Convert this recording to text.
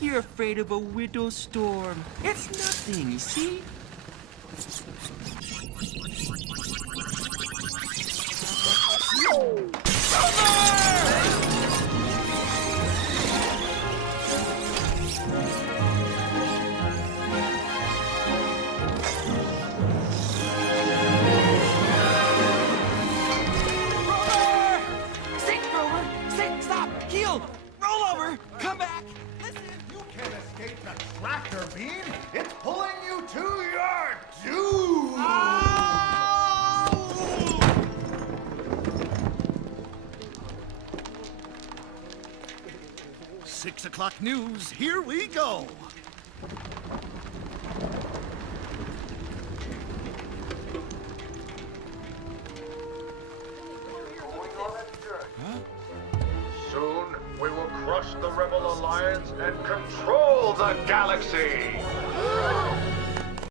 You're afraid of a widow storm. It's nothing, see? Come back! Listen! You can't escape the tractor beam! It's pulling you to your doom! Ow! 6 o'clock news, here we go! Soon, we will crush the Rebel Alliance and control the galaxy!